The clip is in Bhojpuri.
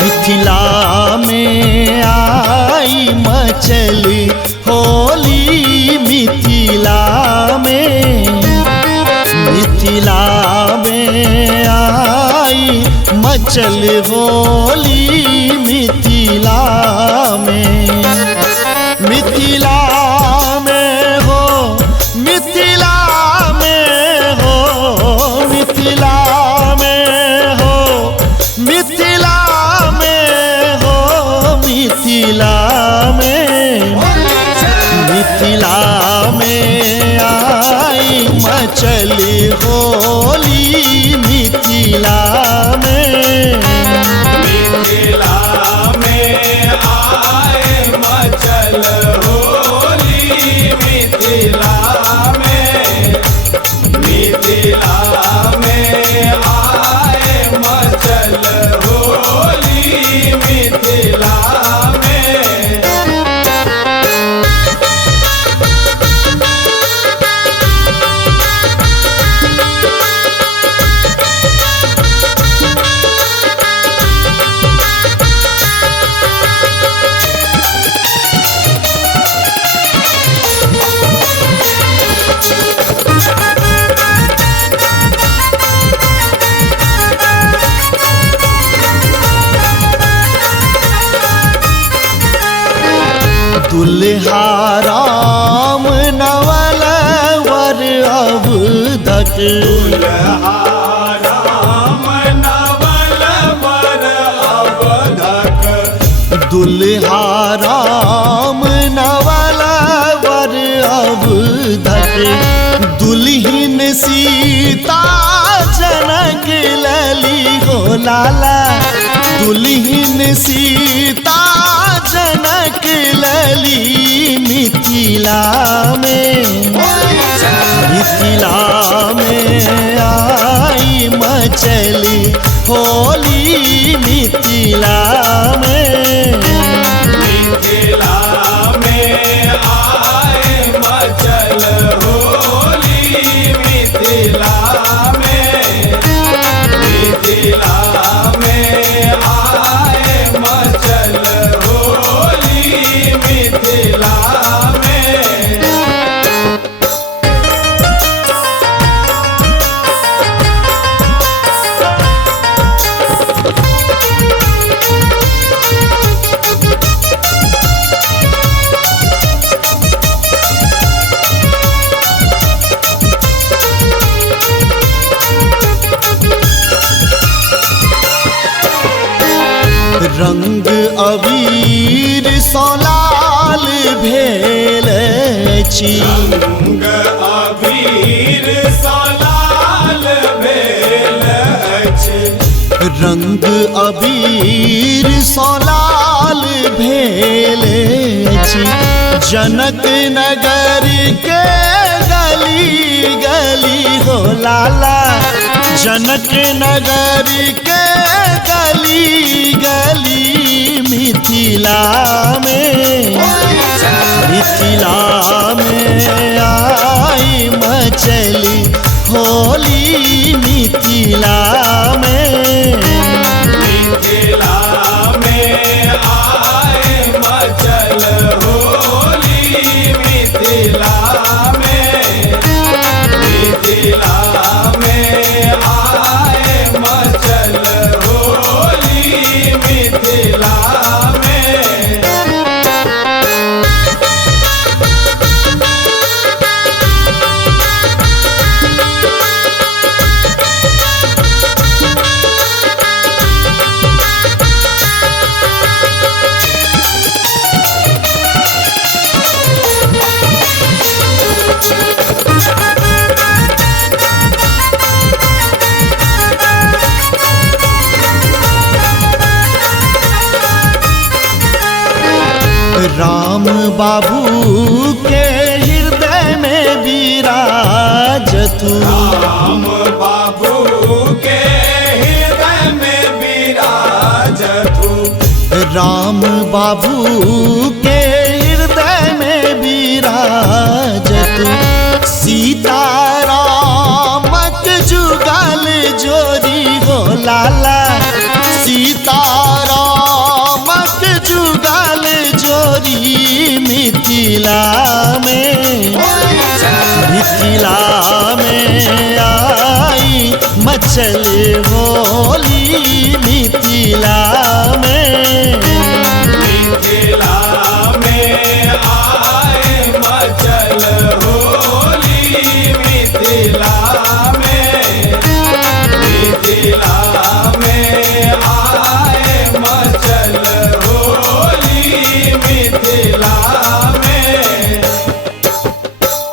मिथिला में आई मचल होली, मिथिला में आई मचल होली, मिथिला में हो, मिथिला में हो, मिथिला में हो, मिथिला में आई मचल होली, मिथिला में आए मचल होली, मिथिला में आए मचल होली, मिथिला में। दुल्हा राम नवल वर अवधक, दुल्हा राम नवल वर अवधक, दुल्हा राम नवल वर अवधक, दुल्हिन सीता जनक लली हो लाला, दुल्हिन सीता जनक लली, मिथिला में आई मचल होली, मिथिला में आए मचल होली, मिथिला में आए मचल होली, मिथिला में। रंग अबीर सँ लाल भेल छी, रंग अबीर सँ लाल भेल अछि, रंग अबीर सँ लाल भेल छी, जनक नगर के गली गली हो लाला, जनक नगर के गली गली, मिथिला में आई मचल होली, मिथिला में आए मचल होली, मिथिला में आए मचल होली, मिथिला में। बाबू के हृदय में विराजतु राम बाबू के हृदय में विराजतु राम बाबू के हृदय में विराजतु सीतारामक जुगल जोड़ी हो लाला सीतारामक जुगल जोड़ी मिथिला में आई मचल होली